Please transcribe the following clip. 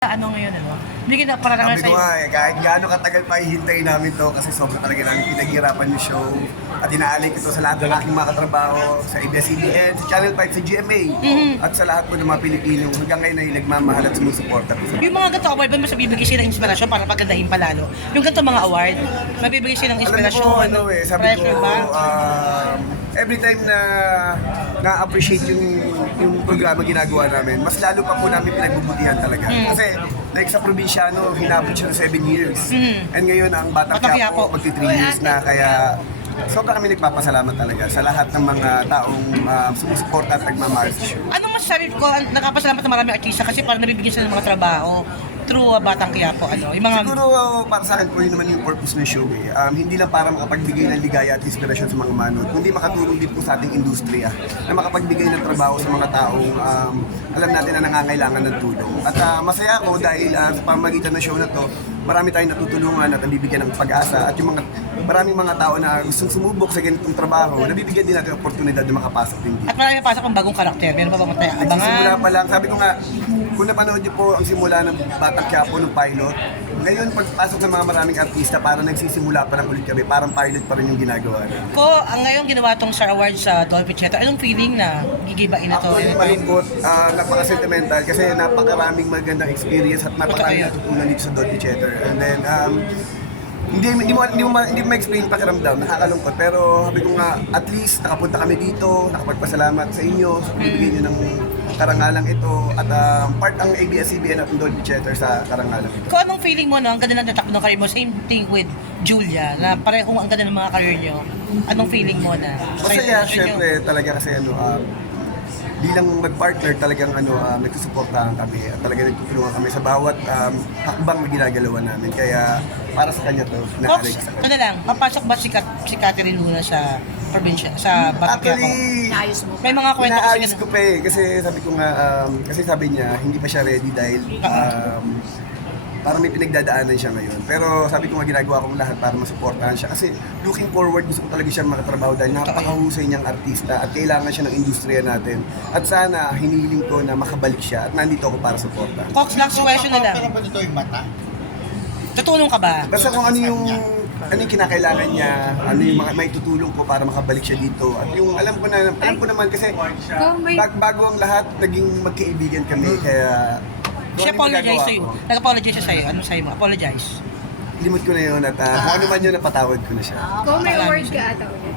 Ano ngayon, ano? Hindi kita pararangan Sabi ko sa'yo. nga kahit gaano katagal pa hihintayin namin to kasi sobrang talaga namin pinaghirapan yung show at inaalay ko to sa lahat ng aking mga katrabaho sa ABS-CBN, sa Channel 5, sa GMA at sa lahat po ng mga Pilipino hanggang ngayon ay nagmamahal at sumusuporta ko. Yung mga ganito award, ba mas mabibigay sila ng inspirasyon para pagandahin pa lalo? Yung ganito mga award, mabibigay sila ng Alam inspirasyon, mo ano sabi ko, pressure ba? every time na na-appreciate yung programa ginagawa namin, mas lalo pa po namin pinagbubutihan talaga. Kasi like sa probinsyano, hinabot siya ng 7 years. And ngayon ang Batang Batang Quiapo, Quiapo. magti 3 years na, kaya sobrang kami nagpapasalamat talaga sa lahat ng mga taong sumusuporta at nagmamahal sa show. Anong masasabi ko, nakapasalamat na maraming artista kasi parang nabibigyan sila ng mga trabaho through Batang Quiapo, ano? Yung mga... Siguro para sa akin po yun naman yung purpose ng show eh. Hindi lang para makapagbigay ng ligaya at inspirasyon sa mga manood, kundi makatulong din po sa ating industriya na makapagbigay ng trabaho sa mga taong alam natin na nangangailangan ng tulong. At masaya ako dahil sa pamamagitan ng show na to, marami tayong natutulungan at nabibigyan ng pag-asa at yung maraming mga tao na gustong sumubok sa ganitong trabaho, nabibigyan din natin oportunidad na makapasok din dito. At marami pasok ang bagong karakter. Meron pa bang tayo Nagsisimula abangan? pa lang, sabi ko nga, kung napanood niyo po ang simula ng Batang Quiapo ng pilot, ngayon pagpasok ng mga maraming artista, parang nagsisimula pa lang ulit kami, parang pilot pa rin yung ginagawa namin. Ko, ang ngayong ginawa tong Star Awards sa Dolphy Theater, anong feeling na gigibain na to? Ako yung malungkot, napaka-sentimental kasi napakaraming magandang experience at napakaraming natutunan dito sa Dolphy Theater. And then, hindi mo ma-explain pakiramdam, nakakalungkot. Pero sabi ko nga, at least nakapunta kami dito, nakapagpasalamat sa inyo, sa bibigyan nyo ng karangalang ito at part ang ABS-CBN at Dolphy Theater sa karangalang ito. Kung anong feeling mo, no, ang ganda ng tatakbo ng career mo, same thing with Julia, na parehong ang ganda ng mga career nyo. Anong feeling mo na? Masaya, syempre, talaga kasi bilang mag-partner talagang nagsusuportahan kami at talagang nagtutulungan kami sa bawat hakbang na ginagalawan namin. Kaya para sa kanya to, naaray ko sa kanya. Ano lang, papasok ba si Catherine Luna sa probinsya, sa Batang Quiapo? Actually, May mga kwento kasi inaayos ko pa eh, kasi sabi ko nga, kasi sabi niya, hindi pa siya ready dahil parang may pinagdadaanan siya ngayon. Pero sabi ko nga ginagawa kong lahat para masuportahan siya. Kasi looking forward, gusto ko talaga siya makatrabaho dahil napakahusay niyang artista at kailangan siya ng industriya natin. At sana, hinihiling ko na makabalik siya at nandito ako para suportahan. Cox, last question na lang. Pero ba dito yung mata? Tutulong ka ba? Basta kung ano yung kinakailangan niya, ano yung mga maitutulong ko para makabalik siya dito. At yung alam ko naman kasi bago ang lahat, naging magkaibigan kami. Kaya Siya apologize sa'yo. Nag-apologize siya sa'yo. Anong sa'yo mo? Apologize. limot ko na yun at kung ano man yun, napatawad ko na siya. Kung may award ka ata ulit.